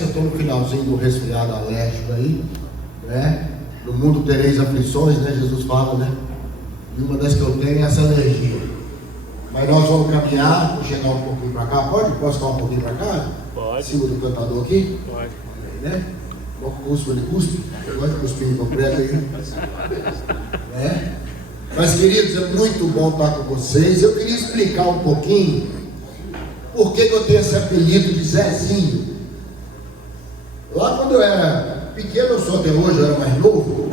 conhece, eu estou no finalzinho do resfriado alérgico aí, né? No mundo tereis aflições, né? Jesus fala, né? E uma das que eu tenho é essa alergia. Mas nós vamos caminhar, vou chegar um pouquinho para cá. Posso ficar um pouquinho para cá? Pode. Em cima do cantador aqui? Pode. Né? Qual cuspe, ele cuspe? Eu gosto de cuspir, então prega aí. Né? Mas, queridos, é muito bom estar com vocês. Eu queria explicar um pouquinho por que eu tenho esse apelido de Zezinho. Lá quando eu era pequeno, eu sou até hoje, eu era mais novo.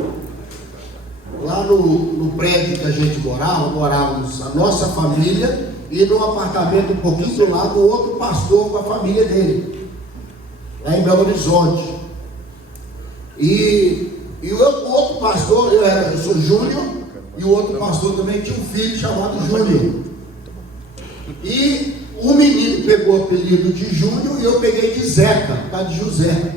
Lá no prédio que a gente morávamos a nossa família e num apartamento um pouquinho do lado, outro pastor com a família dele, lá em Belo Horizonte. E o outro pastor, eu sou Júnior, e o outro pastor também tinha um filho chamado Júnior. E o menino pegou o apelido de Júnior e eu peguei de Zeca, por causa de José.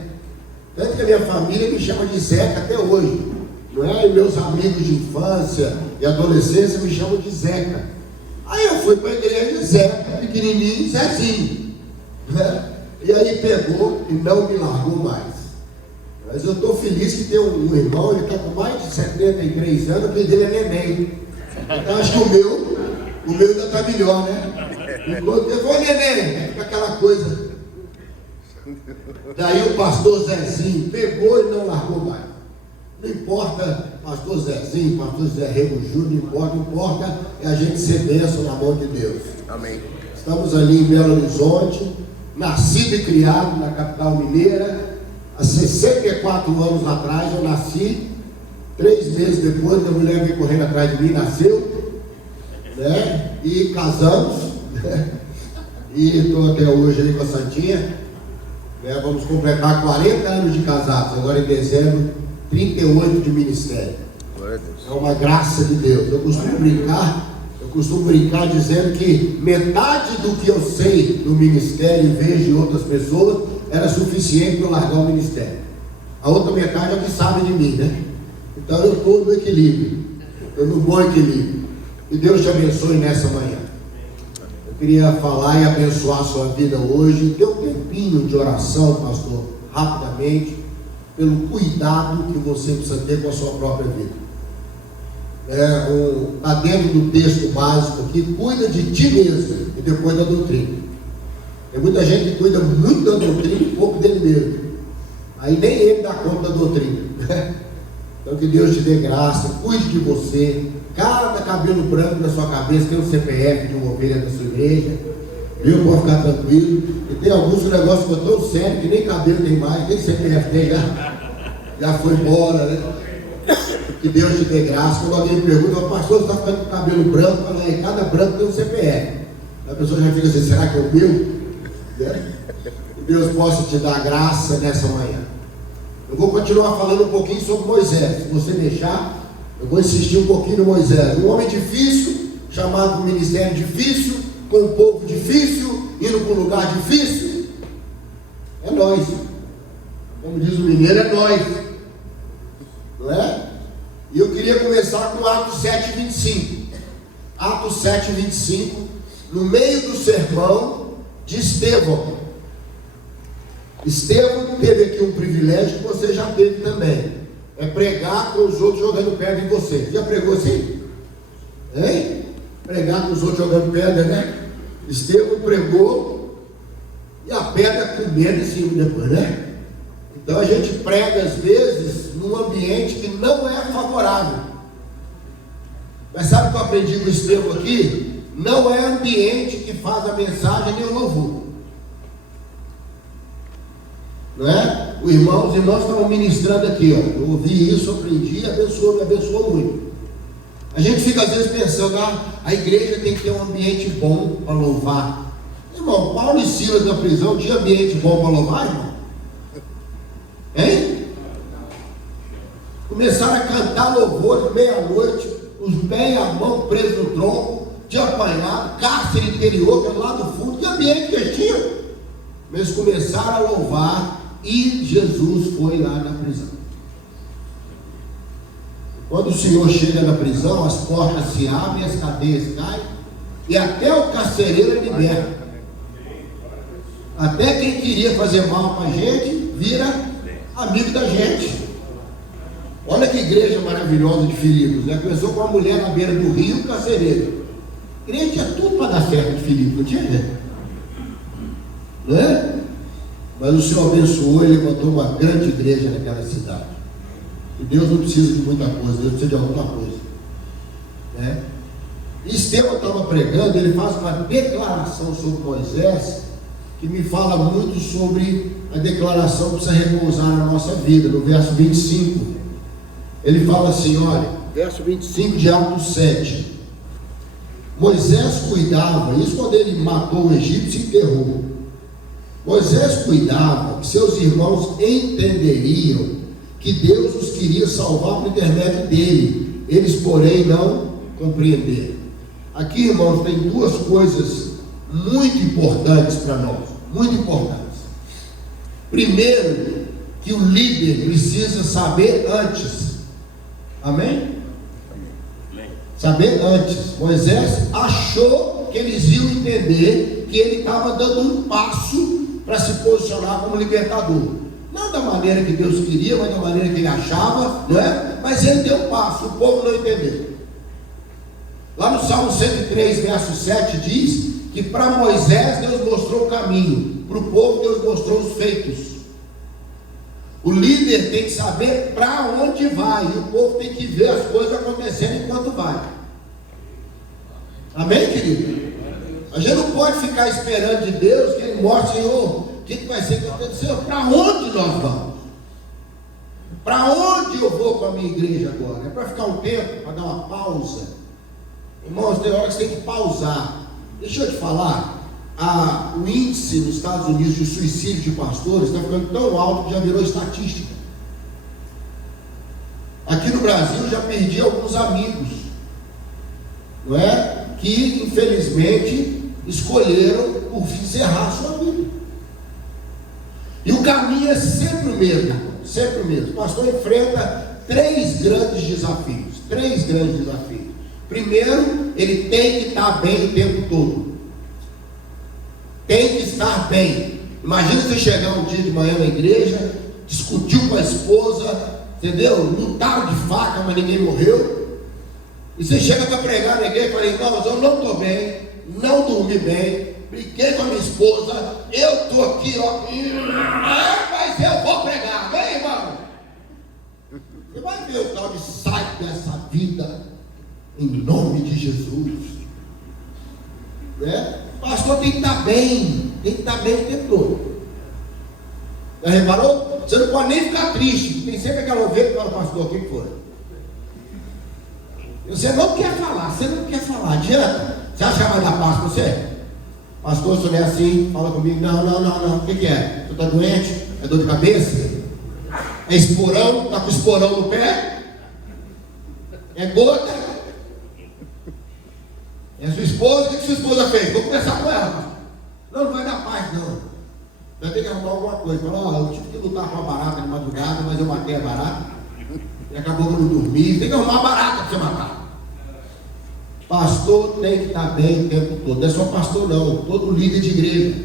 Tanto que a minha família me chama de Zeca até hoje. Não é? E meus amigos de infância e adolescência me chamam de Zeca. Aí eu fui para a igreja, Zeca, pequenininho, Zezinho. Né? E aí pegou e não me largou mais. Mas eu estou feliz que tem um irmão, ele está com mais de 73 anos, o filho dele é neném. Então acho que o meu ainda está melhor, né? Enquanto eu vou neném, fica aquela coisa. Daí o pastor Zezinho pegou e não largou mais. Não importa, pastor Zezinho, pastor Zé Rego Júnior, não importa é a gente ser bênção na mão de Deus. Amém. Estamos ali em Belo Horizonte, nascido e criado na capital mineira. Há 64 anos atrás eu nasci, 3 meses depois a mulher veio correndo atrás de mim, nasceu, né? E casamos, né? E estou até hoje ali com a Santinha, né? Vamos completar 40 anos de casados, agora em dezembro, 38 de ministério. É uma graça de Deus. Eu costumo brincar dizendo que metade do que eu sei do ministério e vejo em outras pessoas era suficiente para eu largar o ministério. A outra metade é o que sabe de mim, né? Então eu estou no equilíbrio, eu no bom equilíbrio. E Deus te abençoe nessa manhã. Eu queria falar e abençoar a sua vida hoje. Dê um tempinho de oração, pastor, rapidamente, pelo cuidado que você precisa ter com a sua própria vida. Está dentro do texto básico aqui, cuida de ti mesmo e depois da doutrina. Tem muita gente que cuida muito da doutrina e pouco dele mesmo. Aí nem ele dá conta da doutrina. Então que Deus te dê graça, cuide de você. Cada cabelo branco na sua cabeça tem um CPF de uma ovelha da sua igreja. Viu? Pode ficar tranquilo. E tem alguns negócios que estão tão sérios que nem cabelo tem mais, nem CPF tem, já foi embora, né? Que Deus te dê graça. Quando alguém me pergunta, pastor, você está ficando com cabelo branco? Eu falo, cada branco tem um CPF. A pessoa já fica assim, será que é o meu? Né? Que Deus possa te dar graça nessa manhã. Eu vou continuar falando um pouquinho sobre Moisés. Se você deixar, eu vou insistir um pouquinho no Moisés. Um homem difícil, chamado para um ministério difícil, com um povo difícil, indo para um lugar difícil. É nós. Como diz o mineiro, é nós. Não é? E eu queria começar com Atos 7:25. Atos 7:25, no meio do sermão de Estevão. Estevão teve aqui um privilégio que você já teve também. É pregar com os outros jogando pedra em você. Já pregou assim? Hein? Pregar com os outros jogando pedra, né? Estevão pregou e a pedra comendo em cima depois, né? Então a gente prega às vezes num ambiente que não é favorável. Mas sabe o que eu aprendi com o Estevão aqui? Não é ambiente que faz a mensagem nem o louvor. Não é? Os irmãos estavam ministrando aqui, ó. Eu ouvi isso, aprendi e me abençoou muito. A gente fica às vezes pensando, a igreja tem que ter um ambiente bom para louvar. Irmão, Paulo e Silas na prisão tinha ambiente bom para louvar, irmão? Hein? Começaram a cantar louvor de meia-noite, os pés e a mão presos no tronco, tinha apanhado, cárcere interior, que era lá do fundo, que ambiente que eles tinham? Eles começaram a louvar e Jesus foi lá na prisão. Quando o Senhor chega na prisão, as portas se abrem, as cadeias caem, e até o carcereiro é liberto. Até quem queria fazer mal para a gente, vira amigo da gente. Olha que igreja maravilhosa de Filipos, né? Começou com uma mulher na beira do rio, carcereiro. Igreja tinha tudo para dar certo de Filipos, não tinha jeito. Não é? Mas o Senhor abençoou e levantou uma grande igreja naquela cidade. E Deus não precisa de muita coisa, Deus precisa de alguma coisa. Né? E Estevão estava pregando, ele faz uma declaração sobre Moisés, que me fala muito sobre a declaração que precisa repousar na nossa vida. No verso 25, ele fala assim, olha, verso 25 de Atos 7. Moisés cuidava, isso quando ele matou o egípcio e enterrou. Moisés cuidava que seus irmãos entenderiam que Deus os queria salvar por intermédio dele. Eles, porém, não compreenderam. Aqui, irmãos, tem duas coisas muito importantes para nós. Muito importantes. Primeiro, que o líder precisa saber antes. Amém? Saber antes. Moisés achou que eles iam entender que ele estava dando um passo para se posicionar como libertador. Não da maneira que Deus queria, mas da maneira que ele achava, não é? Mas ele deu um passo, o povo não entendeu. Lá no Salmo 103, verso 7 diz que para Moisés Deus mostrou o caminho, para o povo Deus mostrou os feitos. O líder tem que saber para onde vai, e o povo tem que ver as coisas acontecendo enquanto vai. Amém, querido? A gente não pode ficar esperando de Deus que Ele mostre, Senhor, o que vai ser que aconteceu? Para onde nós vamos? Para onde eu vou com a minha igreja agora? É para ficar um tempo, para dar uma pausa? Irmãos, tem hora que você tem que pausar. Deixa eu te falar, o índice nos Estados Unidos de suicídio de pastores está ficando tão alto que já virou estatística. Aqui no Brasil já perdi alguns amigos, não é? Que infelizmente escolheram por encerrar a sua vida. E o caminho é sempre o mesmo, sempre o mesmo. O pastor enfrenta três grandes desafios. Primeiro, ele tem que estar bem o tempo todo. Tem que estar bem. Imagina você chegar um dia de manhã na igreja, discutiu com a esposa, entendeu? Lutaram de faca, mas ninguém morreu. E você chega para pregar na igreja e fala, irmãos, eu não estou bem, não dormi bem, briguei com a minha esposa, eu estou aqui, ó, mas eu vou pregar, vem, irmão. Você vai ver o tal de sai dessa vida, em nome de Jesus. Né? O pastor tem que estar bem, o tempo todo. Já reparou? Você não pode nem ficar triste, tem sempre aquela ovelha que fala, pastor, quem foi? Você não quer falar, adianta. Você acha que vai dar paz para você? Pastor, se não é assim, fala comigo, não, o que é? Você está doente? É dor de cabeça? É esporão? Está com esporão no pé? É gota? É sua esposa? O que sua esposa fez? Vou conversar com ela. Não vai dar paz, não. Vai ter que arrumar alguma coisa. Falar, eu tive que lutar com a barata de madrugada, mas eu matei a barata. E acabou que eu não dormi. Tem que arrumar a barata para você matar. Pastor tem que estar bem o tempo todo. Não é só pastor não, todo líder de igreja.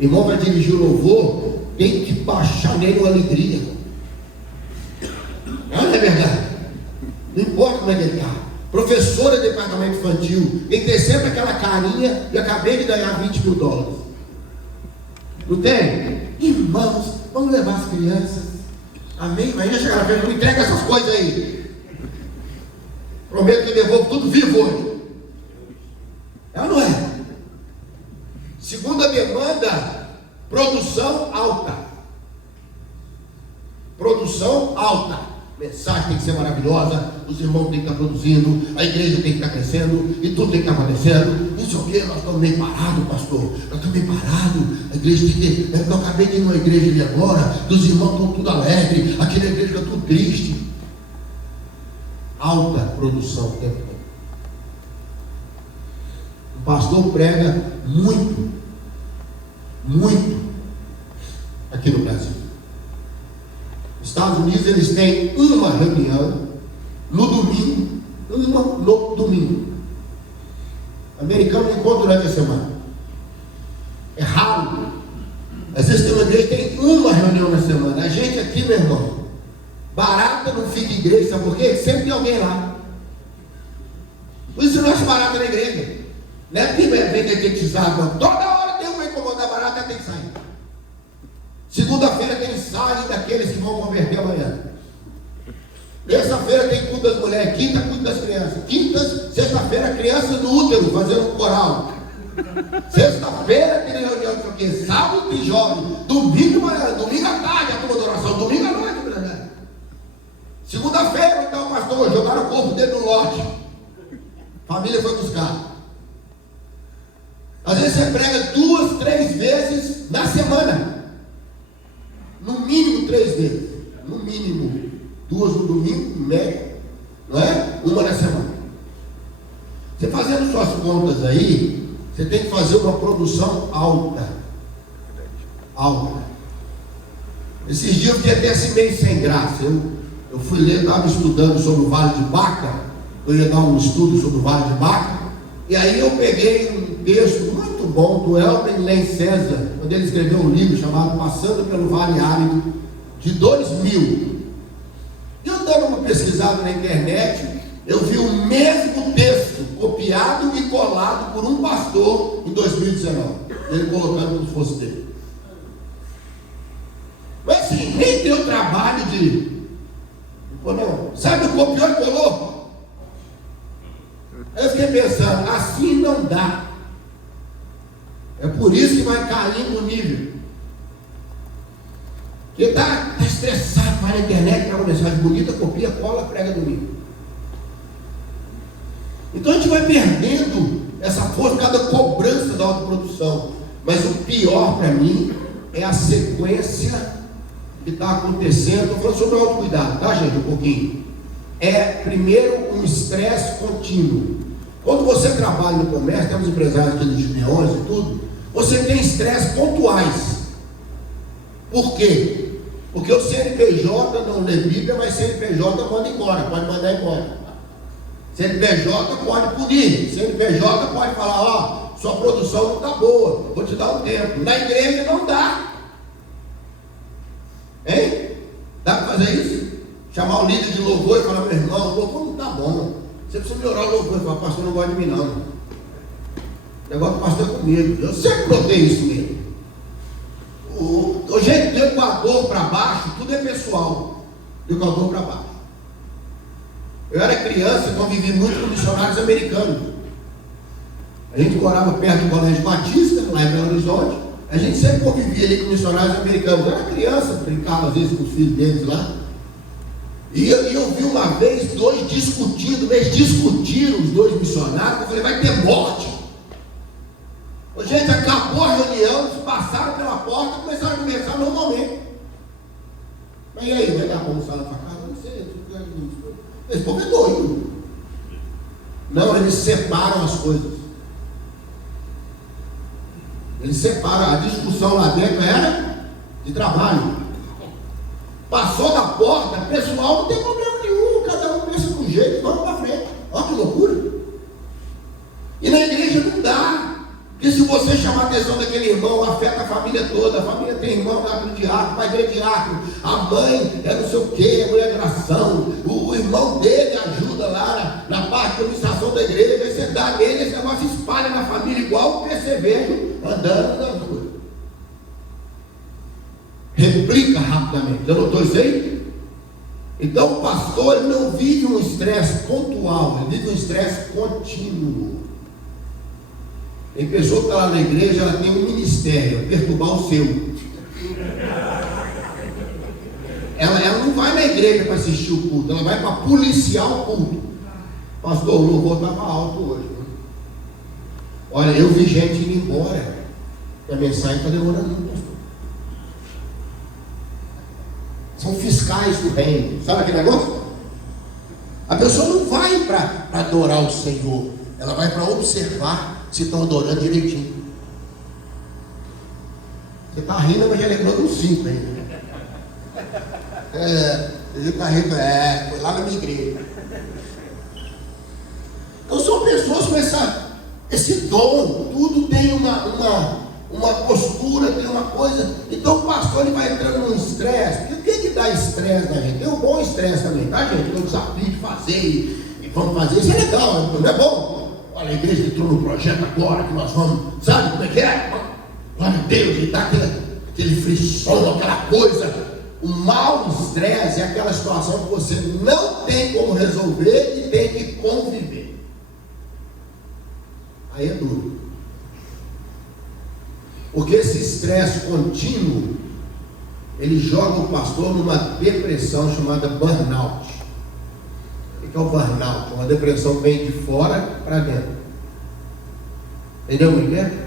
Irmão vai dirigir o louvor, tem que baixar nele uma alegria. Não é verdade? Não importa como é que ele está. Professora de departamento infantil, tem que ter sempre aquela carinha e acabei de ganhar $20 mil. Não tem? Irmãos, vamos levar as crianças. Amém? Imagina chegar na frente, não entrega essas coisas aí. Prometo que eu devolvo tudo vivo hoje. É ou não é? Segunda demanda, produção alta. Produção alta. Mensagem tem que ser maravilhosa, os irmãos têm que estar produzindo, a igreja tem que estar crescendo, e tudo tem que estar acontecendo. Isso aqui, nós estamos meio parados, pastor. Nós estamos meio parados. A igreja tem que. Eu acabei de ir numa igreja ali agora, dos irmãos estão tudo alegre, aqui na igreja está tudo triste. Alta produção o tempo todo. O pastor prega muito aqui no Brasil. Nos Estados Unidos eles têm uma reunião no domingo, O americano não encontra durante a semana. É raro tem uma reunião na semana. A gente aqui, meu irmão, barata não fica em igreja, sabe por quê? Sempre tem alguém lá. Por isso não acho barata na igreja. Não é que vem detetizado, não. Toda hora tem uma incomodar barata, tem que sair. Segunda-feira tem ensaio daqueles que vão converter amanhã. Terça-feira tem culto das mulheres, quinta culto das crianças. Sexta-feira crianças no útero fazendo um coral. Sexta-feira tem reunião de quê? Sábado tem jovem. Domingo à tarde a turma de oração. Domingo à noite, né? Segunda-feira, então, pastor, jogaram o corpo dentro do lote. A família foi buscar. Às vezes você prega 2, 3 vezes na semana. No mínimo 3 vezes. No mínimo 2 no domingo, no médio, não é? Uma na semana. Você fazendo suas contas aí, você tem que fazer uma produção alta. Alta. Esses dias eu fiquei até esse mês sem graça. Eu fui ler, estava estudando sobre o Vale de Baca. Eu ia dar um estudo sobre o Vale de Baca. E aí eu peguei um texto muito bom do Elmer Len César, quando ele escreveu um livro chamado Passando pelo Vale Árido, de 2000. E eu dando uma pesquisada na internet, eu vi o mesmo texto copiado e colado por um pastor em 2019. Ele colocando como se fosse dele. Mas assim, nem deu trabalho de... Não. Sabe, copiou e colou? Eu fiquei pensando, assim não dá. É por isso que vai caindo o nível. Porque está estressado, vai na internet, pega uma mensagem bonita, copia, cola, prega do livro. Então a gente vai perdendo essa força por causa da cobrança da autoprodução. Mas o pior para mim é a sequência que está acontecendo. Estou falando sobre o autocuidado, tá, gente? Um pouquinho. É, primeiro, um estresse contínuo. Quando você trabalha no comércio, temos empresários aqui no Gideões e tudo, você tem estresse pontuais. Por quê? Porque o CNPJ não lê Bíblia, mas CNPJ manda embora, pode mandar embora. CNPJ pode punir, CNPJ pode falar, ó, sua produção não está boa, vou te dar um tempo. Na igreja não dá. Hein? Dá para fazer isso? Chamar o líder de louvor e falar, meu irmão, o louvor não está bom. Você precisa melhorar o louvor. Falar, pastor, não gosta de mim não. O negócio do pastor é comigo. Eu sempre notei isso mesmo. O jeito do Equador para baixo, tudo é pessoal. Do Equador para baixo. Eu era criança, convivi muito com missionários americanos. A gente morava perto do Colégio Batista, lá em Belo Horizonte. A gente sempre convivia ali com missionários americanos. Eu era criança, brincava às vezes com os filhos deles lá. E eu vi uma vez 2 discutindo, eles discutiram os 2 missionários. Eu falei, vai ter morte. Gente, acabou a reunião, eles passaram pela porta e começaram a conversar normalmente. Mas e aí, vai dar para almoçar na sua casa? Não sei. Esse povo é doido. Não, eles separam as coisas. Eles separam. A discussão lá dentro era de trabalho. Passou da porta, pessoal, não tem problema nenhum. Cada um pensa de um jeito, vamos para frente. Olha que loucura. E na igreja não dá. Porque se você chamar a atenção daquele irmão, afeta a família toda. A família tem irmão lá para o diácono, pai dele é diácono, a mãe é não sei o que, a mulher de oração, o irmão dele ajuda lá na parte de administração da igreja. Aí você dá nele, esse negócio espalha na família igual o percevejo andando nas ruas. Replica rapidamente. Já notou isso aí? Então o pastor ele não vive um estresse pontual, ele vive um estresse contínuo. Tem pessoa que está lá na igreja, ela tem um ministério, perturbar o seu. Ela não vai na igreja para assistir o culto, ela vai para policiar o culto. Pastor, o louvor estava alto hoje. Né? Olha, eu vi gente indo embora, e a mensagem está demorando muito, pastor. São fiscais do reino, sabe aquele negócio? A pessoa não vai para adorar o Senhor, ela vai para observar se estão adorando direitinho. Você está rindo, mas já lembrou dos 5 ainda. Você está rindo, foi lá na minha igreja. Então são pessoas com esse dom, tudo tem uma postura, tem uma coisa. Então o pastor ele vai entrando num estresse. E o que dá estresse na gente? Tem um bom estresse também, tá, gente? Tem um desafio de fazer e vamos fazer. Isso é legal, não é bom? Olha, a igreja entrou no projeto agora que nós vamos, sabe como é que é? Glória a Deus, e dá aquele frisson, aquela coisa. O mau estresse é aquela situação que você não tem como resolver e tem que conviver. Aí é duro. Porque esse estresse contínuo, ele joga o pastor numa depressão chamada burnout. O que é o burnout? Uma depressão que vem de fora para dentro. Entendeu o que é?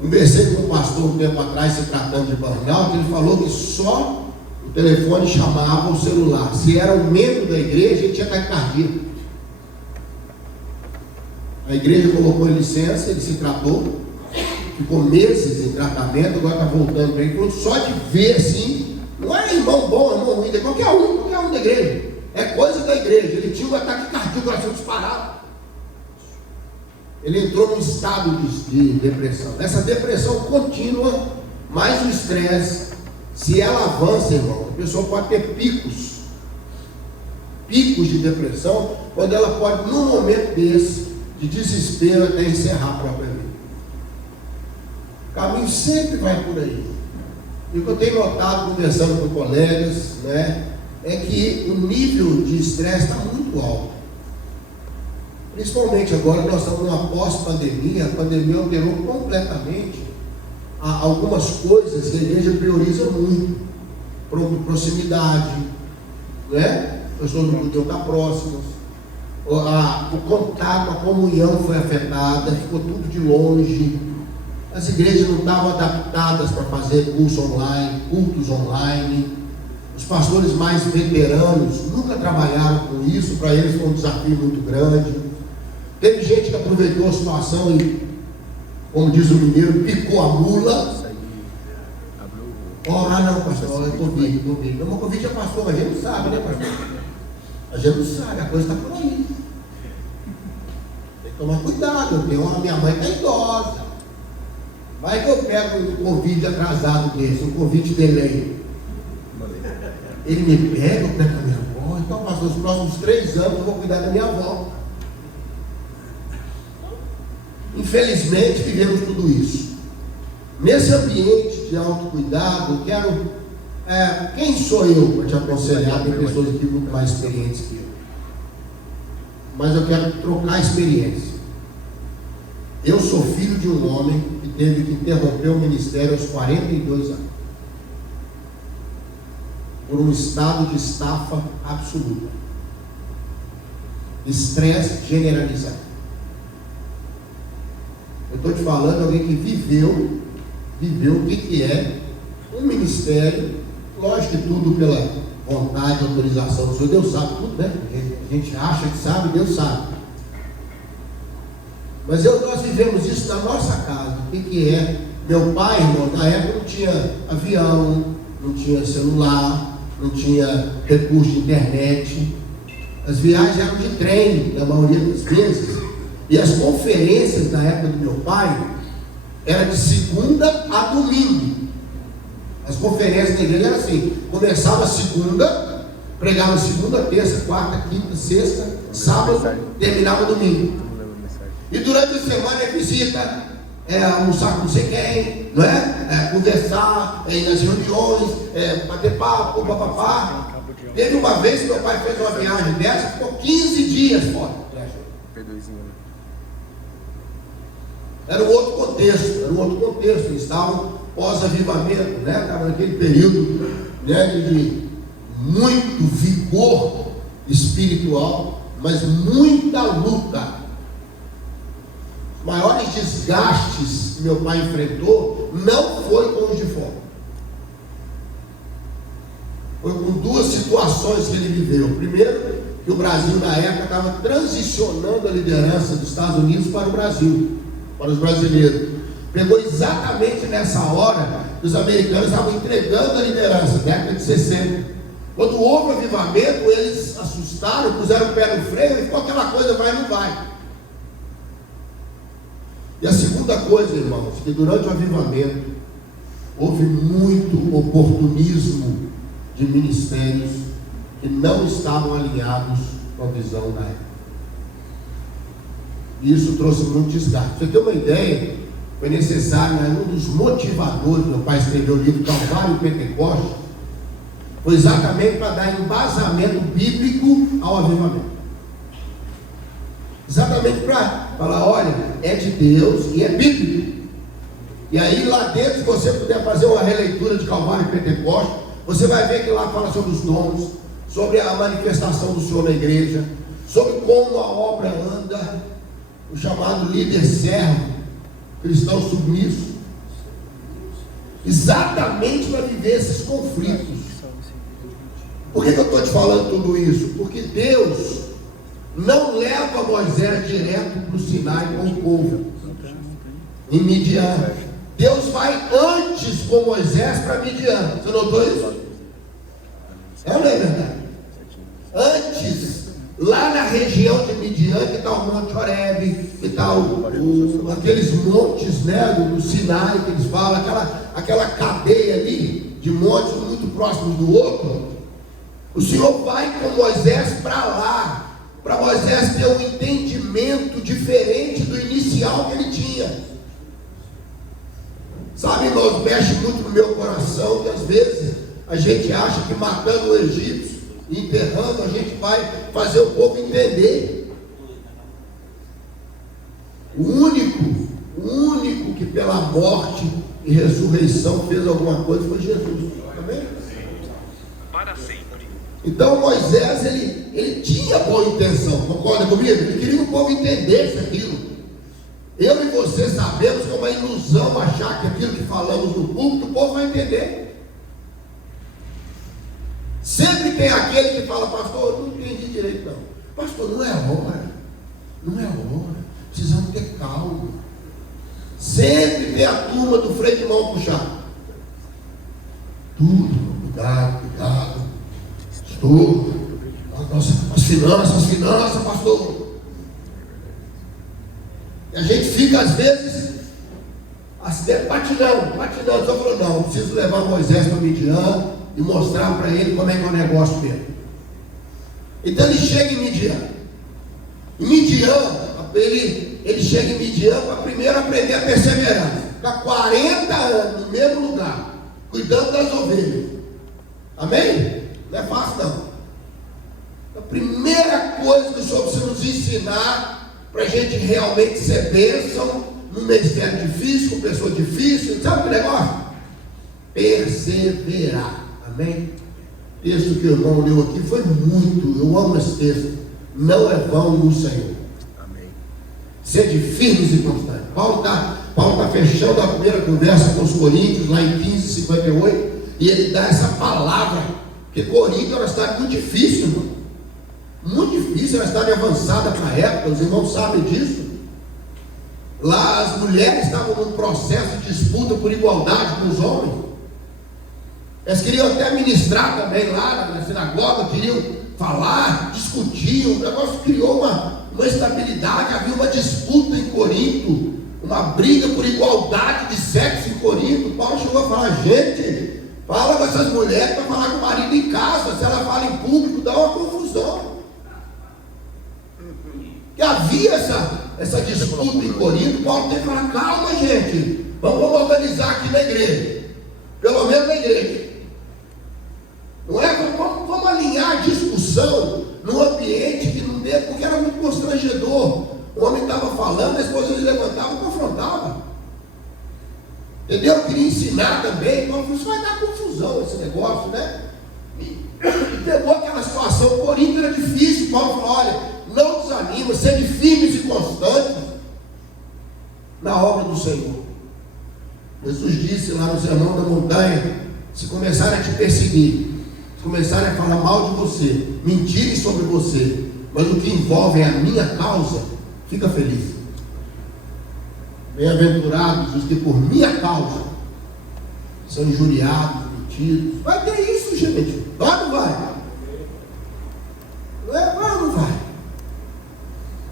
Conversei com um pastor um tempo atrás, se tratando de burnout, ele falou que só o telefone chamava o celular. Se era um membro da igreja, ele tinha taquicardia. A igreja colocou em licença, ele se tratou, ficou meses em tratamento, agora está voltando para ele. Falou, só de ver assim, não é irmão bom, irmão ruim, é qualquer um da igreja. É coisa da igreja. Ele tinha um ataque cardíaco, o coração disparado. Ele entrou num estado de depressão. Essa depressão contínua, mais o estresse, se ela avança, irmão, a pessoa pode ter picos de depressão, quando ela pode, num momento desse, de desespero, até encerrar a própria vida. O caminho sempre vai por aí. E o que eu tenho notado, conversando com colegas, né, é que o nível de estresse está muito alto. Principalmente agora, nós estamos numa pós-pandemia. A pandemia alterou completamente algumas coisas que a igreja prioriza muito. Proximidade, né? As pessoas não podiam estar próximas. O contato, a comunhão foi afetada, ficou tudo de longe. As igrejas não estavam adaptadas para fazer cultos online. Os pastores mais veteranos nunca trabalharam com isso, para eles foi um desafio muito grande. Teve gente que aproveitou a situação e, como diz o mineiro, picou a mula. Não, pastor, é Covid. Não, Covid é pastor, mas a gente não sabe, né, pastor? A gente não sabe, a coisa está por aí. Tem que tomar cuidado. Minha mãe está idosa. Vai que eu pego um Covid atrasado desse, um Covid delay. Ele me pega, eu pego a minha avó. Então, pastor, os próximos 3 anos eu vou cuidar da minha avó. Infelizmente, vivemos tudo isso. Nesse ambiente de autocuidado, eu quero... quem sou eu para te aconselhar? Tem pessoas aqui muito mais experientes que eu. Mas eu quero trocar experiência. Eu sou filho de um homem que teve que interromper o ministério aos 42 anos. Por um estado de estafa absoluta. Estresse generalizado. Eu estou te falando de alguém que viveu o que é um ministério, lógico que tudo pela vontade, autorização do Senhor. Deus sabe tudo, né? A gente acha que sabe, Deus sabe. Mas nós vivemos isso na nossa casa. O que é? Meu pai, irmão, na época não tinha avião, não tinha celular, não tinha recurso de internet. As viagens eram de trem, na maioria das vezes. E as conferências na época do meu pai eram de segunda a domingo. As conferências da igreja eram assim: começava segunda, pregava segunda, terça, quarta, quinta, sexta, sábado, terminava domingo. E durante a semana é visita, almoçar com não sei quem, não é? Conversar, ir nas reuniões, bater papo, papapá. Teve uma vez que meu pai fez uma viagem dessa, ficou 15 dias fora. Era um outro contexto, eles estavam pós-avivamento, né? Estavam naquele período, né, de muito vigor espiritual, mas muita luta. Os maiores desgastes que meu pai enfrentou não foi com os de fora. Foi com 2 situações que ele viveu. Primeiro, que o Brasil na época estava transicionando a liderança dos Estados Unidos para o Brasil, para os brasileiros. Pegou exatamente nessa hora que os americanos estavam entregando a liderança, década de 60. Quando houve avivamento, eles assustaram, puseram o pé no freio e ficou aquela coisa, vai ou não vai. E a segunda segunda coisa, irmãos, que durante o avivamento houve muito oportunismo de ministérios que não estavam alinhados com a visão da época. E isso trouxe muito desgaste. Para você ter uma ideia, foi necessário, um dos motivadores, meu pai escreveu o livro Calvário e Pentecoste, foi exatamente para dar embasamento bíblico ao avivamento. Exatamente para falar, olha, é de Deus e é bíblico. E aí lá dentro, se você puder fazer uma releitura de Calvário e Pentecoste, você vai ver que lá fala sobre os dons, sobre a manifestação do Senhor na igreja, sobre como a obra anda, o chamado líder servo, cristão submisso, exatamente para viver esses conflitos. Por que eu estou te falando tudo isso? Porque Deus não leva Moisés direto para o Sinai com o povo, em Midian. Deus vai antes com Moisés para Midian. Você notou isso? É ou não é verdade? Antes, lá na região de Midian, que está o Monte Horebe, que está aqueles montes, né, do Sinai, que eles falam, aquela cadeia ali, de montes muito próximos do outro. O Senhor vai com Moisés para lá, para Moisés ter um entendimento diferente do inicial que ele tinha. Sabe, irmãos, mexe muito no meu coração, que às vezes a gente acha que matando o egípcio, enterrando, a gente vai fazer o povo entender. O único que pela morte e ressurreição fez alguma coisa foi Jesus. Amém? Para sempre. Então Moisés, ele tinha boa intenção, concorda comigo? Ele queria que o povo entendesse aquilo. Eu e você sabemos que é uma ilusão achar que aquilo que falamos no púlpito, o povo vai entender. Sempre tem aquele que fala, pastor, eu não entendi direito não. Pastor, não é hora, precisamos ter calma. Sempre tem a turma do freio de mão puxar. Tudo, cuidado. Pastor, as finanças, pastor. E a gente fica às vezes patinando. Só falou, não, preciso levar Moisés para Midian e mostrar para ele como é que é o negócio dele. Então ele chega em Midian. Em Midian, ele chega em Midian para primeiro aprender a perseverança. Ficar 40 anos no mesmo lugar, cuidando das ovelhas. Amém? Não é fácil não. A primeira coisa que o Senhor precisa nos ensinar para a gente realmente ser bênção num ministério difícil, com pessoas difíceis, sabe que negócio? Perseverar. Amém? O texto que o irmão leu aqui foi muito, eu amo esse texto. Não é vão no Senhor. Amém. Sede firmes e constantes. Paulo está fechando a primeira conversa com os coríntios, lá em 15:58, e ele dá essa palavra, porque Corinto era uma cidade muito difícil, irmão. Muito difícil, era uma cidade avançada para a época, os irmãos sabem disso. Lá as mulheres estavam num processo de disputa por igualdade com os homens. Eles queriam até ministrar também lá na sinagoga, queriam falar, discutiam, o negócio criou uma estabilidade, havia uma disputa em Corinto, uma briga por igualdade de sexo em Corinto. Paulo chegou a falar, gente, fala com essas mulheres para falar com o marido em casa, se ela fala em público, dá uma confusão. Que havia essa disputa em Corinto. Paulo tem que falar, calma gente, vamos organizar aqui na igreja, pelo menos na igreja. Não é? Vamos alinhar a discussão num ambiente que não dê, porque era muito constrangedor. O homem estava falando, a esposa ele levantava e confrontava. Entendeu? Eu queria ensinar também, então isso vai dar confusão esse negócio, né? E pegou aquela situação, o Corinto era difícil. Paulo falou, olha, não desanima, sede firmes e constantes na obra do Senhor. Jesus disse lá no Sermão da Montanha, se começarem a te perseguir, se começarem a falar mal de você, mentirem sobre você, mas o que envolve a minha causa, fica feliz. Bem-aventurados os que por minha causa são injuriados, mentidos. Vai ter isso, gente. Vai ou não vai? Vai ou não vai?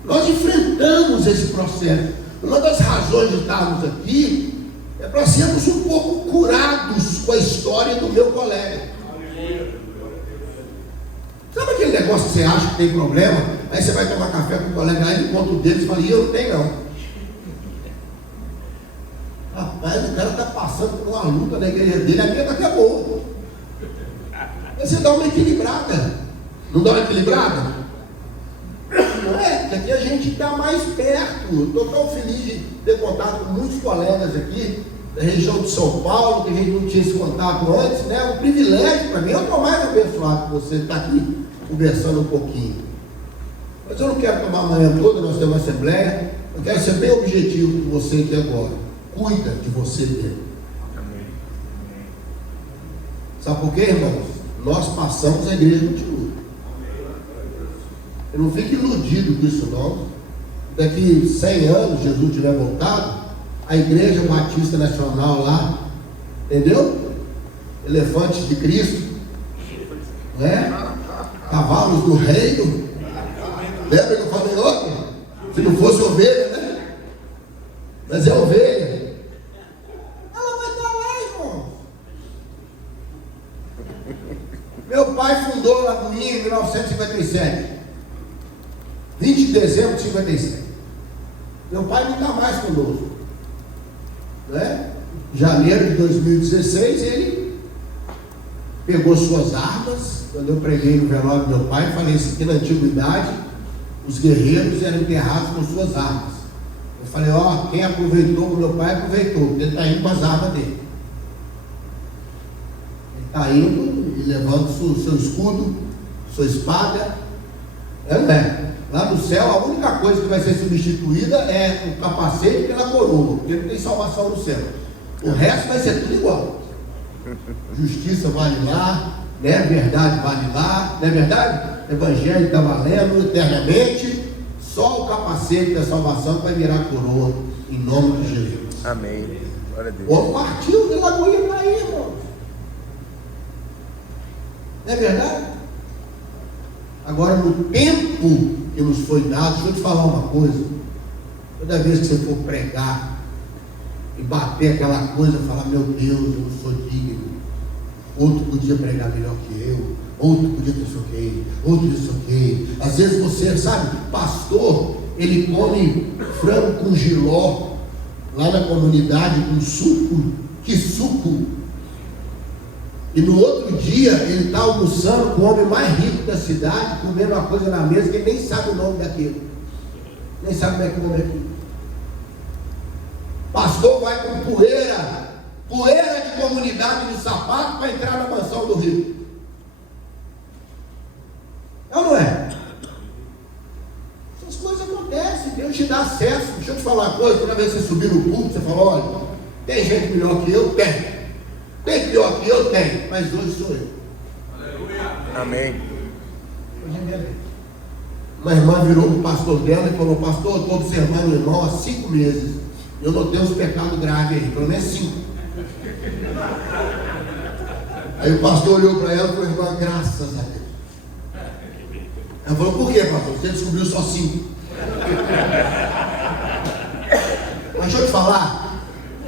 Nós enfrentamos esse processo. Uma das razões de estarmos aqui é para sermos um pouco curados com a história do meu colega. Sabe aquele negócio que você acha que tem problema? Aí você vai tomar café com o colega lá e conta o deles e fala, e eu não tenho não. Rapaz, o cara está passando por uma luta na igreja dele, a minha está até boa. Aí você dá uma equilibrada. Não dá uma equilibrada? Não é? Porque aqui a gente está mais perto. Estou tão feliz de ter contato com muitos colegas aqui da região de São Paulo, que a gente não tinha esse contato antes, né? É um privilégio para mim. Eu estou mais abençoado que você estar aqui conversando um pouquinho. Mas eu não quero tomar a manhã toda, nós temos uma assembleia. Eu quero ser bem objetivo com você aqui agora. Cuida de você mesmo. Sabe por quê, irmãos? Nós passamos, a igreja continua. Eu não fique iludido com isso não. Daqui 100 anos, Jesus tiver voltado, a Igreja Batista Nacional lá, entendeu? Elefantes de Cristo, né? Cavalos do reino. Lembra que eu falei ontem? Se não fosse ovelha, né? Mas é ovelha. Ela vai estar lá, irmão. Meu pai fundou Lagoinha em 1957. 20 de dezembro de 57. Meu pai não está mais conosco, né? Janeiro de 2016 ele pegou suas armas. Quando eu preguei no velório do meu pai, falei assim, que na antiguidade os guerreiros eram enterrados com suas armas. Eu falei, ó, quem aproveitou com meu pai aproveitou, porque ele está indo com as armas dele. Ele está indo e levando seu escudo, sua espada. Não é? Lá no céu, a única coisa que vai ser substituída é o capacete pela coroa, porque não tem salvação no céu. O resto vai ser tudo igual. Justiça vale lá, né? Verdade vale lá, não é verdade? Evangelho está valendo eternamente. Só o capacete da salvação vai virar coroa, em nome de Jesus. Amém. Glória a Deus. O partiu de Lagoinha para aí, irmão. Não é verdade? Agora, no tempo que nos foi dado, deixa eu te falar uma coisa. Toda vez que você for pregar e bater aquela coisa, falar, meu Deus, eu não sou digno. Outro podia pregar melhor que eu. Outro podia ter isso aqui. Outro isso aqui. Às vezes você, sabe, pastor, ele come frango com jiló lá na comunidade com suco. Que suco! E no outro dia ele está almoçando com o homem mais rico da cidade, comendo uma coisa na mesa que ele nem sabe o nome daquilo. Nem sabe como é que o nome é aquilo. Pastor vai com poeira de comunidade no sapato para entrar na mansão do rico. É ou não é? Essas coisas acontecem, Deus te dá acesso. Deixa eu te falar uma coisa, toda vez que você subir no púlpito, você fala, olha, tem gente melhor que eu? Tem. Tem pior que eu? Tem. Mas hoje sou eu. Amém. Hoje é minha vez. Uma irmã virou para o pastor dela e falou, pastor, eu estou observando o irmão há 5 meses. Eu não tenho uns pecados graves aí, pelo menos 5. Aí o pastor olhou para ela e falou, irmã, graças a Deus. Ela falou, por quê, pastor? Você descobriu só 5. Mas deixa eu te falar.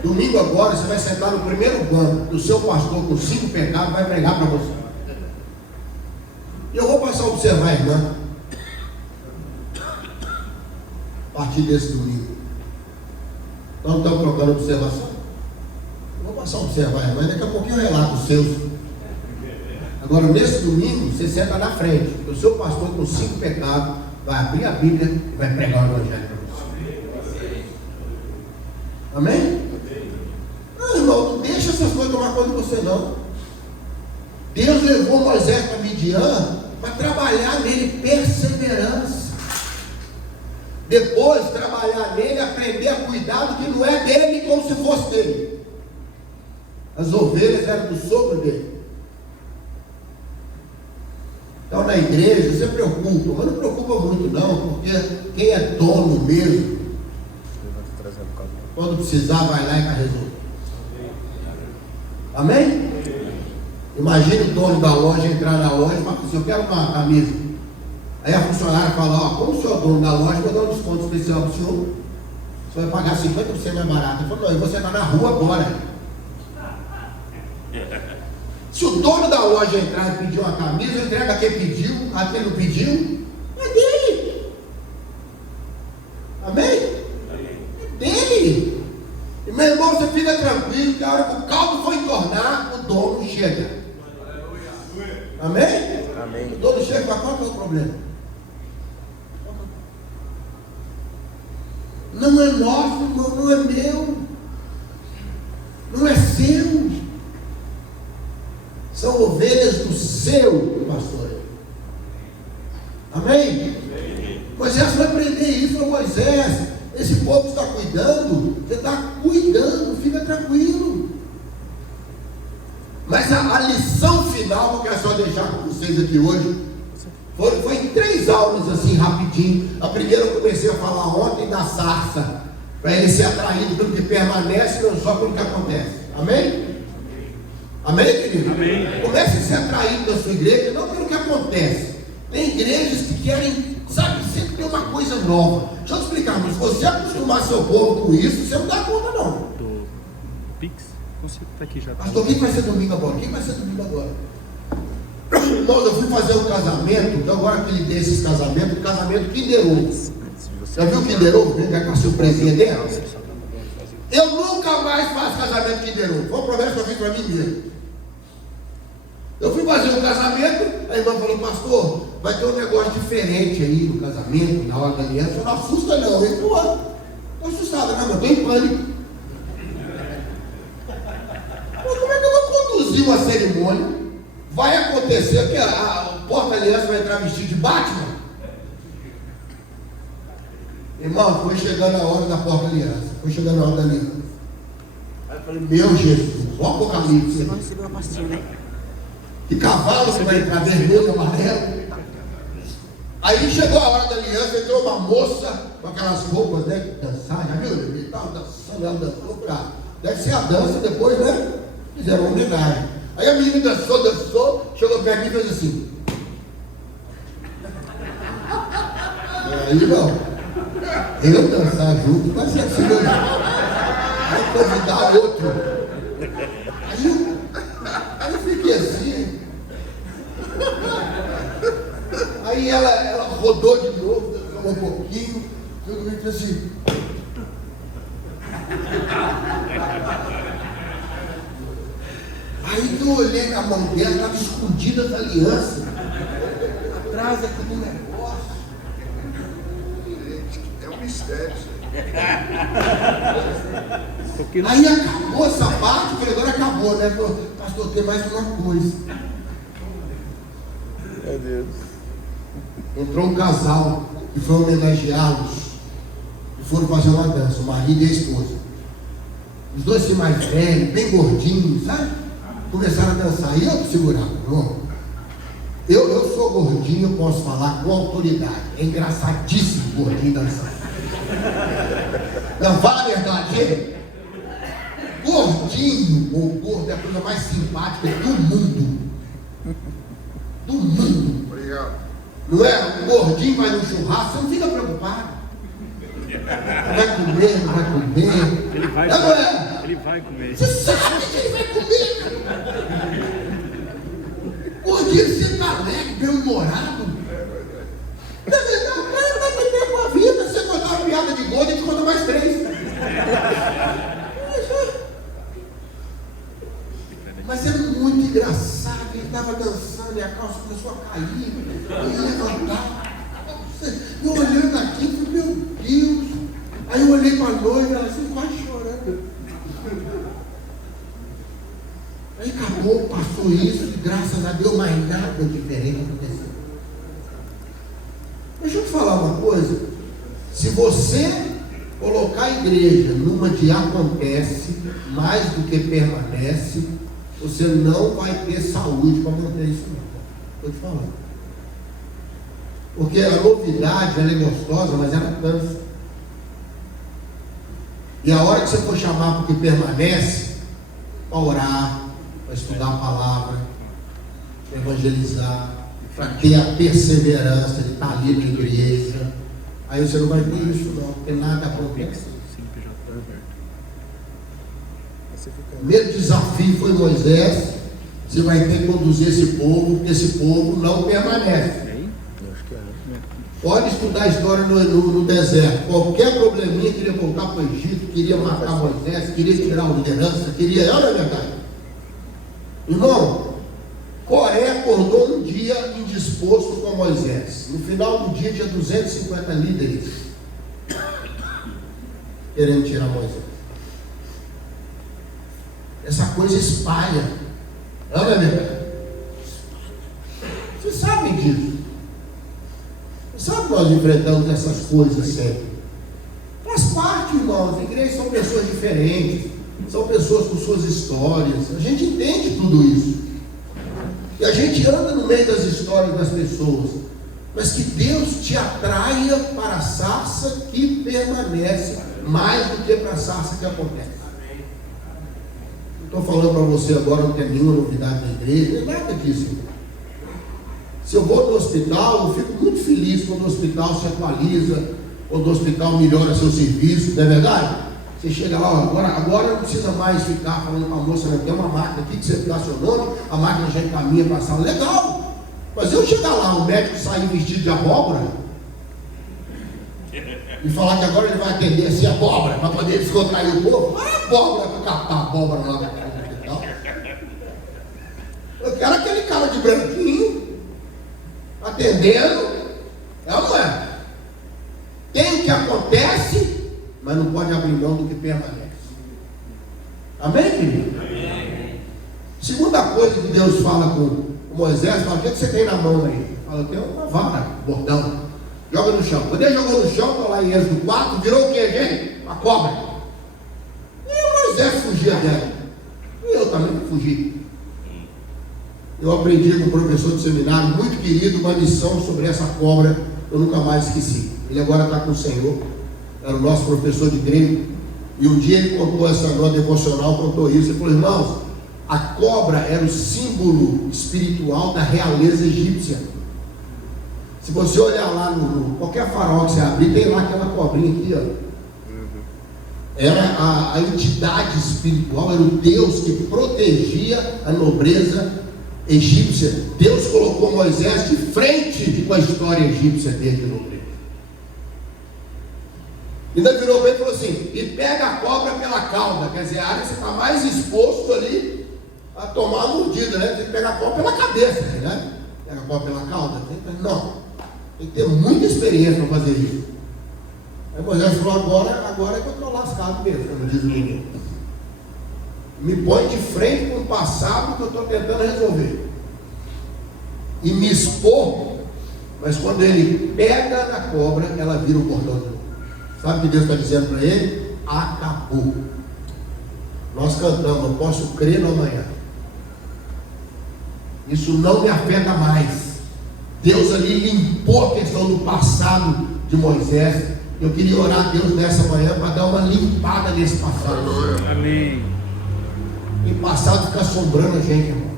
Domingo agora você vai sentar no primeiro banco. O seu pastor com 5 pecados vai pregar para você. E eu vou passar a observar a irmã a partir desse domingo. Nós não estamos trocando observação. Eu vou passar a observar a irmã. Daqui a pouquinho eu relato os seus. Agora nesse domingo você senta na frente. O seu pastor com 5 pecados vai abrir a Bíblia e vai pregar o Evangelho para você. Amém? Não, irmão, não deixa essas coisas tomar conta de você não. Deus levou Moisés para Midian para trabalhar nele perseverança. Depois trabalhar nele, aprender a cuidar do que não é dele como se fosse dele. As ovelhas eram do sogro dele. Então na igreja você preocupa, mas não preocupa muito não, porque quem é dono mesmo, quando precisar vai lá e vai resolver. Amém? Imagine o dono da loja entrar na loja e falar assim, eu quero uma camisa. Aí a funcionária fala, ó, como o senhor é dono da loja, vou dar um desconto especial para o senhor. Você vai pagar 50% mais barato. Ele falou, não, e você está na rua agora. Se o dono da loja entrar e pedir uma camisa, entrega quem pediu, a quem não pediu, é dele. Amém? É dele. E meu irmão, você fica tranquilo que a hora que o caldo for entornar, o dono chega. Amém? Amém. O dono chega, mas qual que é o problema? Não é nosso, irmão, não é meu, não é seu. São ovelhas do seu pastor. Amém? Moisés vai aprender isso. Falou, Moisés, esse povo está cuidando, você está cuidando, fica tranquilo. Mas a lição final que eu quero só deixar com vocês aqui hoje foi em 3 aulas assim, rapidinho. A primeira eu comecei a falar ontem da sarça, para ele ser atraído pelo que permanece, não só pelo que acontece. Amém? Amém, querido? Amém. Comece a ser atraído da sua igreja, não pelo que acontece. Tem igrejas que querem, sabe, sempre tem uma coisa nova. Deixa eu te explicar, mas se você acostumar seu povo com isso, você não dá conta não. Do Pix? Você tá aqui já. Pastor, quem vai ser domingo agora? Quem vai ser domingo agora? Irmãos, eu fui fazer um casamento, então agora que ele tem esses casamentos, um casamento Kinder Ovo. Já viu o Kinder Ovo? Vem com a surpresinha dela? Eu nunca mais faço casamento Kinder Ovo. Foi uma promessa que eu fiz para mim mesmo. Eu fui fazer um casamento, a irmã falou, pastor, vai ter um negócio diferente aí no casamento, na hora da aliança. Eu não assusta não, eu estou assustada, não, eu estou em pânico. Mas como é que eu vou conduzir uma cerimônia? Vai acontecer que o porta-aliança vai entrar vestido de Batman? Irmão, foi chegando a hora da porta-aliança, foi chegando a hora da aliança. Aí eu falei, meu Jesus, olha o Apocalipse. Você não recebeu a pastinha, né? E cavalo que vai entrar vermelho, amarelo. Aí chegou a hora da aliança, entrou uma moça com aquelas roupas, né, que dançar, já viu? Ele estava dançando, ela dançou pra... Deve ser a dança, depois, né? Fizeram uma homenagem. Aí a menina dançou, chegou perto de mim e fez assim. Aí não. Eu dançar junto, vai ser assim mesmo. Vai convidar outro. Aí eu fiquei assim. Aí ela rodou de novo, dançou um pouquinho, eu me disse assim. Aí que eu olhei na mão dela, estava escondida as alianças. Atrás aqui do negócio. É um mistério isso aí. Aí acabou essa parte, porque agora acabou, né? Falou, pastor, tem mais uma coisa. Meu Deus. Entrou um casal que foi homenageá-los e foram fazer uma dança, o marido e a esposa. Os dois assim mais velhos, bem gordinhos, sabe? Começaram a dançar. E eu segurava, não. Eu sou gordinho, eu posso falar com autoridade. É engraçadíssimo gordinho dançar. Não, fala a verdade. Gordinho ou gordo é a coisa mais simpática do mundo. Do mundo. Obrigado. Não é? O gordinho vai no churrasco, você não fica preocupado. Vai comer, não vai comer. Ele vai, não é? Ele vai comer. Você sabe que ele vai comer. Gordinho, você tá alegre, bem-humorado. Não, vai beber com a vida. Se você contar uma piada de gordo, a gente conta mais 3. Mas é muito engraçado. Ele estava dançando e a calça começou a cair. Ele levantava. Eu olhando aqui, eu falei, meu Deus. Aí eu olhei para a noiva, ela assim, quase chorando. Aí acabou, passou isso, e graças a Deus mais nada diferente aconteceu. Deixa eu te falar uma coisa. Se você colocar a igreja numa de acontece mais do que permanece, você não vai ter saúde para manter isso não. Estou te falando. Porque a novidade, ela é gostosa, mas ela cansa. E a hora que você for chamar para o que permanece, para orar, para estudar a palavra, para evangelizar, para ter a perseverança de estar ali na igreja, aí você não vai ter isso não, porque nada acontece. O primeiro desafio foi Moisés. Você vai ter que conduzir esse povo, porque esse povo não permanece. Pode estudar a história no deserto. Qualquer probleminha queria voltar para o Egito, queria matar Moisés, queria tirar a liderança, queria. Olha a verdade. Irmão, Coré acordou um dia indisposto com Moisés. No final do dia tinha 250 líderes querendo tirar Moisés. Essa coisa espalha. Não é verdade? Vocês sabem disso. Vocês sabem que nós enfrentamos essas coisas sempre. Faz parte, irmãos. Igrejas são pessoas diferentes. São pessoas com suas histórias. A gente entende tudo isso. E a gente anda no meio das histórias das pessoas. Mas que Deus te atraia para a sarça que permanece, mais do que para a sarça que acontece. Estou falando para você agora, não tem nenhuma novidade na igreja, não é nada disso. Se eu vou no hospital, eu fico muito feliz quando o hospital se atualiza, quando o hospital melhora seu serviço, não é verdade? Você chega lá, agora não precisa mais ficar falando com a moça, não tem uma máquina aqui que você dá seu nome, a máquina já encaminha para a sala, legal. Mas eu chegar lá, o médico sair vestido de abóbora e falar que agora ele vai atender assim abóbora para poder descontrair o povo, abóbora para captar a abóbora lá no hospital. Eu quero aquele cara de branquinho atendendo, é ou não é? Tem o que acontece, mas não pode abrir mão do que permanece. Amém, querido? Amém. Segunda coisa que Deus fala com Moisés, fala: o que você tem na mão aí? Fala: eu tenho uma vara, bordão. Joga no chão. Quando ele jogou no chão, está lá em Êxodo 4, virou o que, gente? Uma cobra. E Moisés fugia dela. E eu também fugi. Eu aprendi com um professor de seminário muito querido uma lição sobre essa cobra, eu nunca mais esqueci. Ele agora está com o Senhor, era o nosso professor de grego, e um dia ele contou essa nota devocional, contou isso. Ele falou: irmãos, a cobra era o símbolo espiritual da realeza egípcia. Se você olhar lá no qualquer farol que você abrir, tem lá aquela cobrinha aqui, ó. Era a entidade espiritual, era o Deus que protegia a nobreza egípcia. Deus colocou Moisés de frente com a história egípcia dele de nobreza. Ainda virou bem e falou assim: e pega a cobra pela cauda. Quer dizer, a área que você está mais exposto ali a tomar a mordida, né? Tem que pegar a cobra pela cabeça, né? Pega a cobra pela cauda. Não, tem que ter muita experiência para fazer isso. Aí Moisés falou: agora é que eu estou lascado mesmo, como diz o menino. Me põe de frente com o passado que eu estou tentando resolver. E me expor, mas quando ele pega na cobra, ela vira o cordão de novo. Sabe o que Deus está dizendo para ele? Acabou. Nós cantamos: eu posso crer no amanhã. Isso não me afeta mais. Deus ali limpou a questão do passado de Moisés. Eu queria orar a Deus nessa manhã para dar uma limpada nesse passado. Amém. E passado fica assombrando a gente, irmão.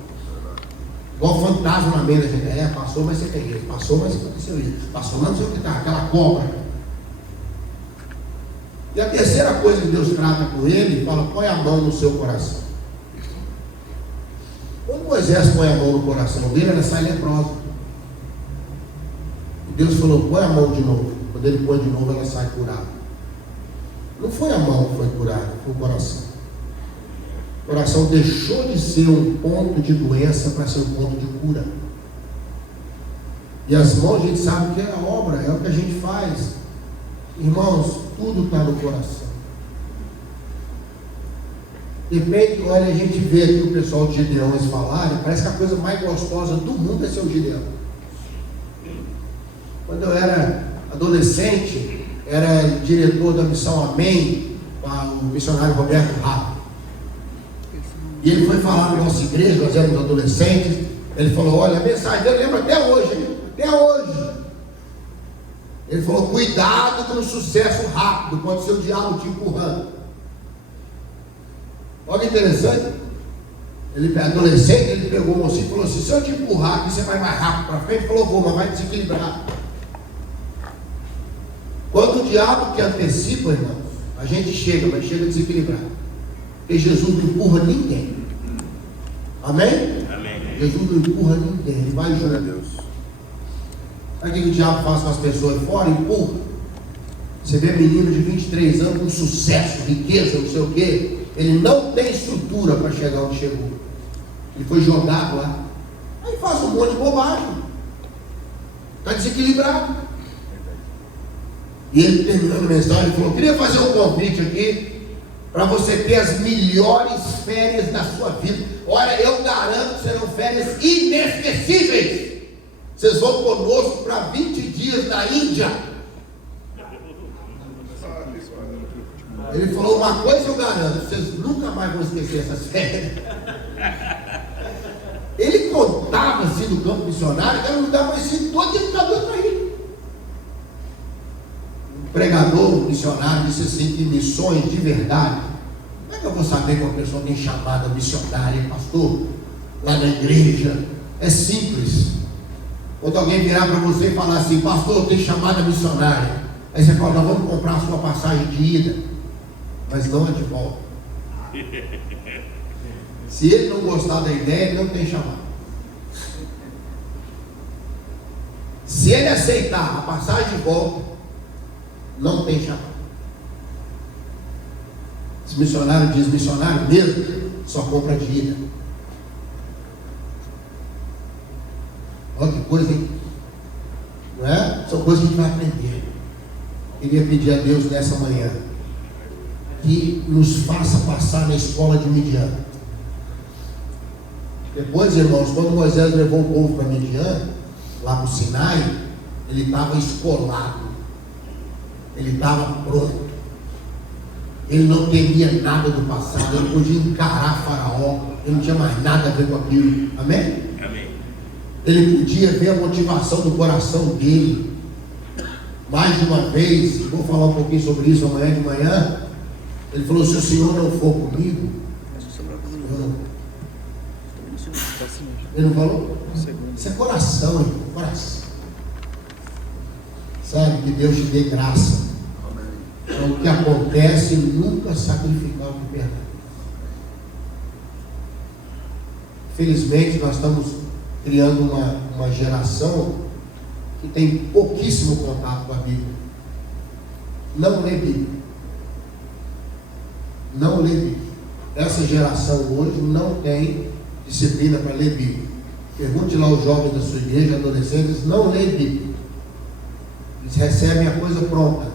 Igual fantasma na mente da gente. Passou, mas você tem isso. Passou, mas aconteceu isso. Passou, mas não sei o que está. Aquela cobra. E a terceira coisa que Deus trata com ele, fala: põe a mão no seu coração. Quando Moisés põe a mão no coração dele, ela sai leprosa. E Deus falou: põe a mão de novo. Quando ele põe de novo, ela sai curada. Não foi a mão que foi curada, foi o coração. O coração deixou de ser um ponto de doença para ser um ponto de cura. E as mãos, a gente sabe que é a obra, é o que a gente faz. Irmãos, tudo está no coração. De repente, olha, a gente vê aqui o pessoal de Gideões falarem, parece que a coisa mais gostosa do mundo é ser o Gideão. Quando eu era adolescente, era diretor da missão Amém, o missionário Roberto Rato. E ele foi falar na nossa igreja, nós éramos adolescentes. Ele falou: olha, a mensagem dele lembra até hoje, hein? Até hoje. Ele falou: cuidado com o sucesso rápido, pode ser o diabo te empurrando. Olha que interessante. Ele, adolescente, ele pegou o mocinho e falou assim: se eu te empurrar aqui, você vai mais rápido para frente. Ele falou: vou, mas vai desequilibrar. Quando o diabo que antecipa, irmãos, a gente chega, mas chega desequilibrado. Porque Jesus não empurra ninguém. Amém? Amém. Jesus não empurra ninguém, ele vai Glória a junto. Deus. Sabe o que o diabo faz com as pessoas fora? Empurra. Você vê menino de 23 anos com sucesso, riqueza, não sei o quê. Ele não tem estrutura para chegar onde chegou. Ele foi jogado lá. Aí faz um monte de bobagem. Está desequilibrado. E ele terminando a mensagem, ele falou: queria fazer um convite aqui para você ter as melhores férias da sua vida. Olha, eu garanto que serão férias inesquecíveis. Vocês vão conosco para 20 dias na Índia. Ele falou: uma coisa eu garanto, vocês nunca mais vão esquecer essas férias. Ele contava assim do campo missionário, que era um lugar conhecido, todo ele está doido para ir. Um pregador, um missionário, disse assim: que missões de verdade, como é que eu vou saber que uma pessoa tem chamada missionária, pastor? Lá na igreja, é simples. Quando alguém virar para você e falar assim: pastor, tem chamada missionária, aí você fala: nós vamos comprar a sua passagem de ida, mas não a de volta. Se ele não gostar da ideia, ele não tem chamado. Se ele aceitar a passagem de volta, não tem chamado. Esse missionário diz: missionário mesmo, só compra de ida. Olha que coisa, hein? Não é? São coisas que a gente vai aprender. Queria pedir a Deus nessa manhã que nos faça passar na escola de Midian. Depois, irmãos, quando Moisés levou o povo para Midian, lá para o Sinai, ele estava escolado, ele estava pronto, ele não temia nada do passado, ele podia encarar Faraó, ele não tinha mais nada a ver com aquilo. Amém? Amém. Ele podia ver a motivação do coração dele. Mais de uma vez, vou falar um pouquinho sobre isso amanhã de manhã. Ele falou: se o Senhor não for comigo, eu não. Ele não falou? Isso é coração, irmão, coração. Sabe, que Deus te dê graça. Então, o que acontece, nunca sacrificar o que perdeu. Felizmente, nós estamos criando uma geração que tem pouquíssimo contato com a Bíblia. Não lê Bíblia. Não lê Bíblia. Essa geração hoje não tem disciplina para ler Bíblia. Pergunte lá os jovens da sua igreja, adolescentes, não lê Bíblia. Eles recebem a coisa pronta.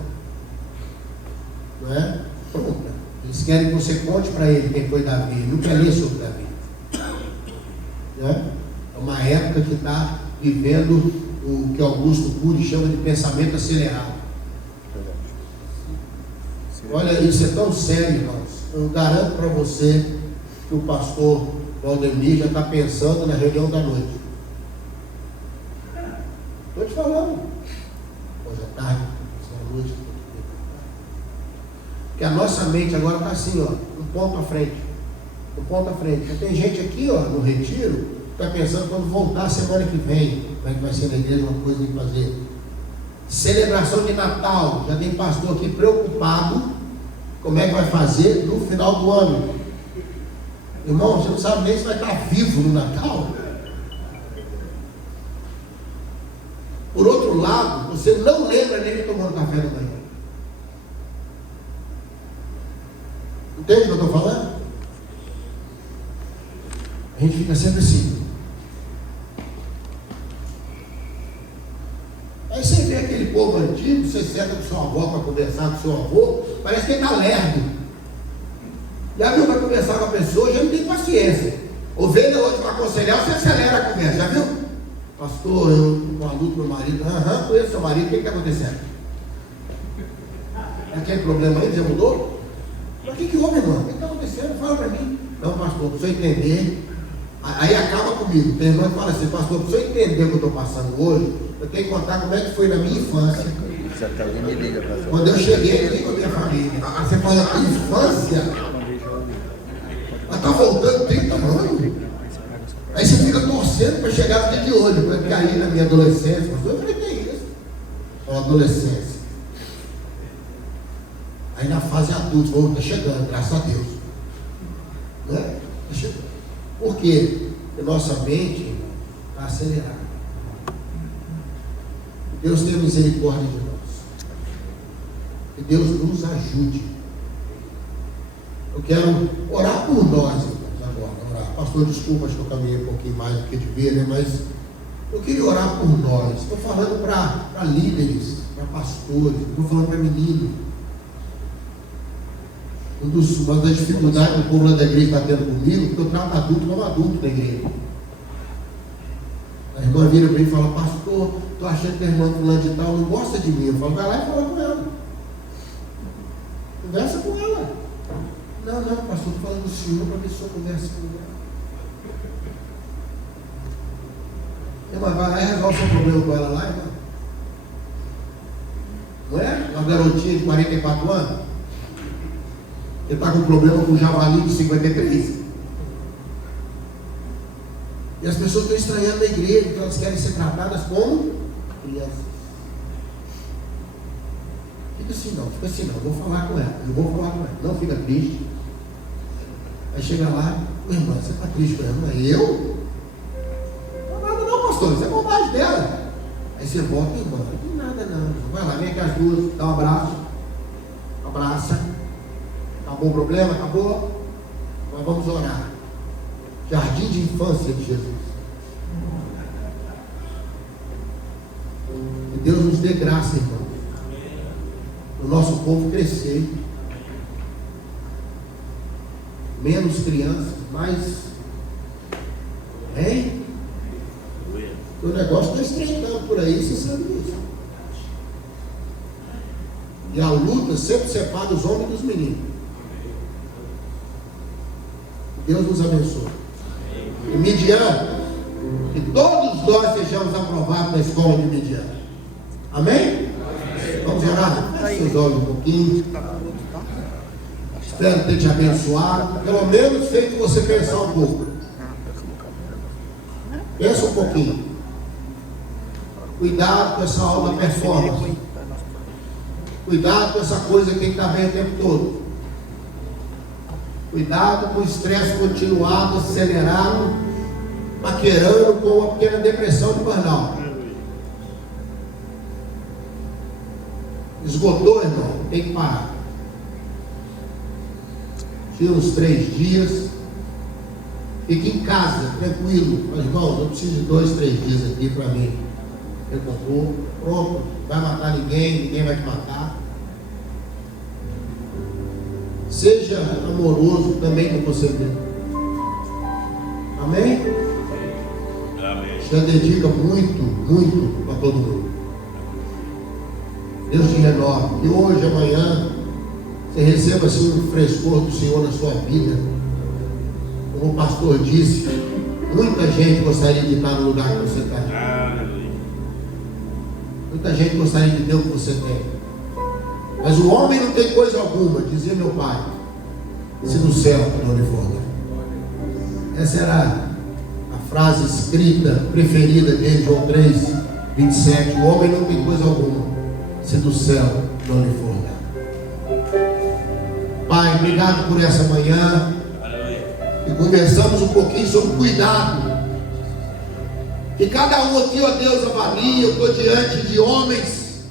Não é? Pronta. Eles querem que você conte para ele quem foi Davi. Ele não quer ler sobre Davi. Não é? É uma época que está vivendo o que Augusto Cury chama de pensamento acelerado. Olha, isso é tão sério, irmãos. Eu garanto para você que o pastor Valdemir já está pensando na reunião da noite. Estou te falando. Hoje à tarde, à noite. Porque a nossa mente agora está assim, ó, um ponto à frente. Um ponto à frente. Tem gente aqui, ó, no retiro, que está pensando quando voltar semana que vem, como é que vai ser na igreja, uma coisa que fazer. Celebração de Natal, já tem pastor aqui preocupado como é que vai fazer no final do ano. Irmão, você não sabe nem se vai estar vivo no Natal. Por outro lado, você não lembra nem de tomar um café da manhã. Entende o que eu estou falando? A gente fica sempre assim. Aí você vê aquele povo antigo, você senta com sua avó para conversar com seu avô, parece que ele está lerdo. Já viu, vai conversar com a pessoa, já não tem paciência. Ovelha hoje para aconselhar, você acelera a conversa, já viu? Pastor, eu com a luta com meu marido, conheço seu marido, o que está acontecendo? Aquele problema aí já mudou? Mas o que houve, irmão? O que está acontecendo? Fala para mim. Não, pastor, para você entender. Aí acaba comigo. Tem irmão que fala assim: pastor, para você entender o que eu estou passando hoje, eu tenho que contar como é que foi na minha infância. Me liga, pastor. Quando eu cheguei aqui com a minha família. Aí você fala: infância? Ela está voltando 30 anos. Aí você fica torcendo para chegar no dia de hoje, para cair na minha adolescência. Pastor, eu falei: que é isso? Né? Por quê? Porque nossa mente está acelerada. Deus tenha misericórdia de nós. Que Deus nos ajude. Eu quero orar por nós, irmãos, agora. Orar. Pastor, desculpa, acho que eu caminhei um pouquinho mais do que devia, né? Mas eu queria orar por nós. Estou falando para líderes, para pastores, estou falando para meninos. Uma das dificuldades que o povo lá da igreja está tendo comigo, porque eu trato adulto como adulto da igreja. A irmã vira para mim e fala: pastor, estou achando que a irmã fulana de tal não gosta de mim. Eu falo: vai lá e fala com ela. Conversa com ela. Não, pastor, estou falando do senhor para ver se o senhor conversa com ela. Irmã, vai lá e resolve o seu problema com ela lá, irmã. Não é? Uma garotinha de 44 anos. Ele está com problema com o javali de 53. E as pessoas estão estranhando a igreja, porque elas querem ser tratadas como crianças. Fica assim não, eu vou falar com ela, não fica triste. Aí chega lá: irmã, você está triste com ela? Não é eu? Não, pastor, isso é bobagem dela. Aí você volta: irmã, não tem nada não. Vai lá, vem aqui as duas, dá um abraço, abraça. Acabou o problema? Acabou? Mas vamos orar. Jardim de infância de Jesus. Que Deus nos dê graça, irmão. O nosso povo crescer. Menos crianças, mais. Hein? O negócio está estreitando por aí, você sabe disso. E a luta sempre separa os homens dos meninos. Deus nos abençoe. E Midian, que todos nós sejamos aprovados na escola de Midian. Amém? Vamos orar? Feche seus olhos um pouquinho. Espero ter te abençoado. Pelo menos feito você pensar um pouco. Pensa um pouquinho. Cuidado com essa aula performance. Cuidado com essa coisa que tem que estar bem o tempo todo. Cuidado com o estresse continuado, acelerado, paquerando com uma pequena depressão de burnout. Esgotou, irmão? Tem que parar. Tira uns 3 dias. Fique em casa, tranquilo. Mas, irmão, não preciso de 2, 3 dias aqui para mim. Eu vou, pronto, vai matar ninguém vai te matar. Seja amoroso também com você mesmo. Amém? Amém. Já dedica muito para todo mundo. Deus te renove. E hoje, amanhã, você receba assim um frescor do Senhor na sua vida. Como o pastor disse, muita gente gostaria de estar no lugar que você está. Muita gente gostaria de ter o que você tem. Mas o homem não tem coisa alguma, dizia meu pai, se do céu não lhe for dado. Essa era a frase escrita preferida dele, João 3, 27. O homem não tem coisa alguma, se do céu não lhe for dado. Pai, obrigado por essa manhã. E conversamos um pouquinho sobre cuidado. Que cada um aqui, ó Deus, avalie. Eu estou diante de homens,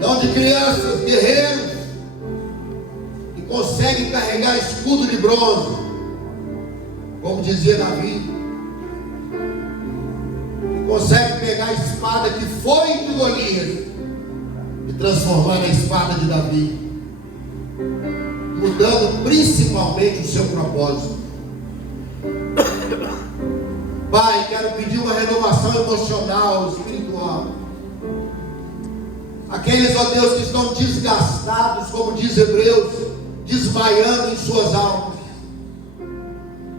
não de crianças, guerreiros, que conseguem carregar escudo de bronze, como dizia Davi, que conseguem pegar a espada que foi de Golias e transformar na espada de Davi, mudando principalmente o seu propósito. Pai, quero pedir uma renovação emocional, espiritual. Aqueles, ó Deus, que estão desgastados, como diz Hebreus, desmaiando em suas almas.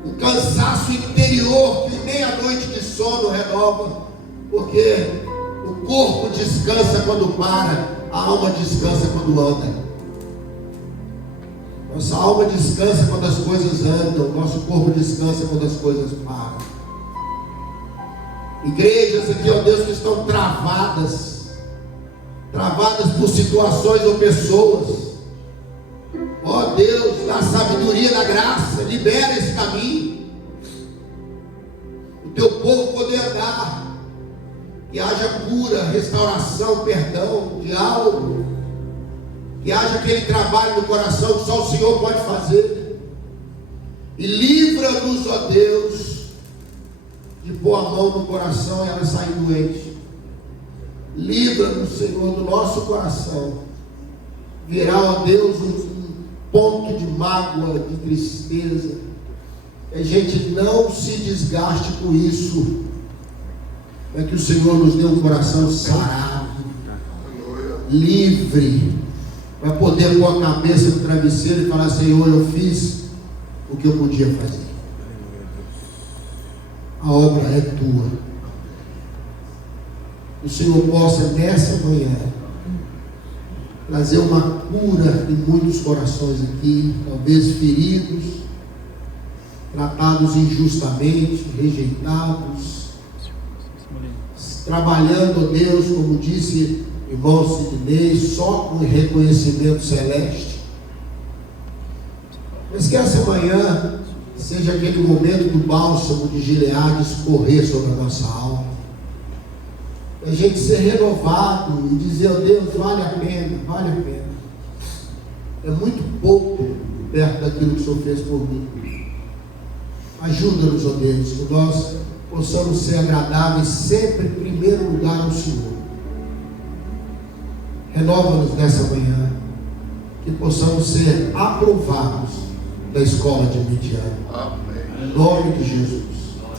Um cansaço interior que nem a noite de sono renova, porque o corpo descansa quando para, a alma descansa quando anda. Nossa alma descansa quando as coisas andam, nosso corpo descansa quando as coisas param. Igrejas aqui, ó Deus, que estão travadas por situações ou pessoas. Ó Deus, da sabedoria, da graça, libera esse caminho. O teu povo poder andar, que haja cura, restauração, perdão, diálogo, que haja aquele trabalho no coração que só o Senhor pode fazer. E livra-nos, ó Deus, de pôr a mão no coração e ela sair doente. Livra-nos, Senhor, do nosso coração virar, ó Deus, um ponto de mágoa, de tristeza. Que a gente não se desgaste com isso. É que o Senhor nos dê um coração sarado, livre, para poder pôr a cabeça no travesseiro e falar: Senhor, eu fiz o que eu podia fazer. A obra é tua. Que o Senhor possa nessa manhã trazer uma cura em muitos corações aqui, talvez feridos, tratados injustamente, rejeitados, trabalhando, Deus, como disse o irmão Sidney, só com reconhecimento celeste. Mas que essa manhã seja aquele momento do bálsamo de Gileade escorrer sobre a nossa alma, a gente ser renovado e dizer: oh Deus, vale a pena, vale a pena. É muito pouco perto daquilo que o Senhor fez por mim. Ajuda-nos, ó Deus, que nós possamos ser agradáveis sempre em primeiro lugar ao Senhor. Renova-nos nessa manhã, que possamos ser aprovados da escola de Midian. Em nome de Jesus.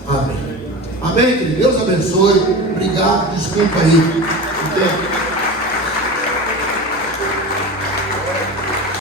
Amém. Amém, querido. Deus abençoe. Obrigado. Desculpa aí.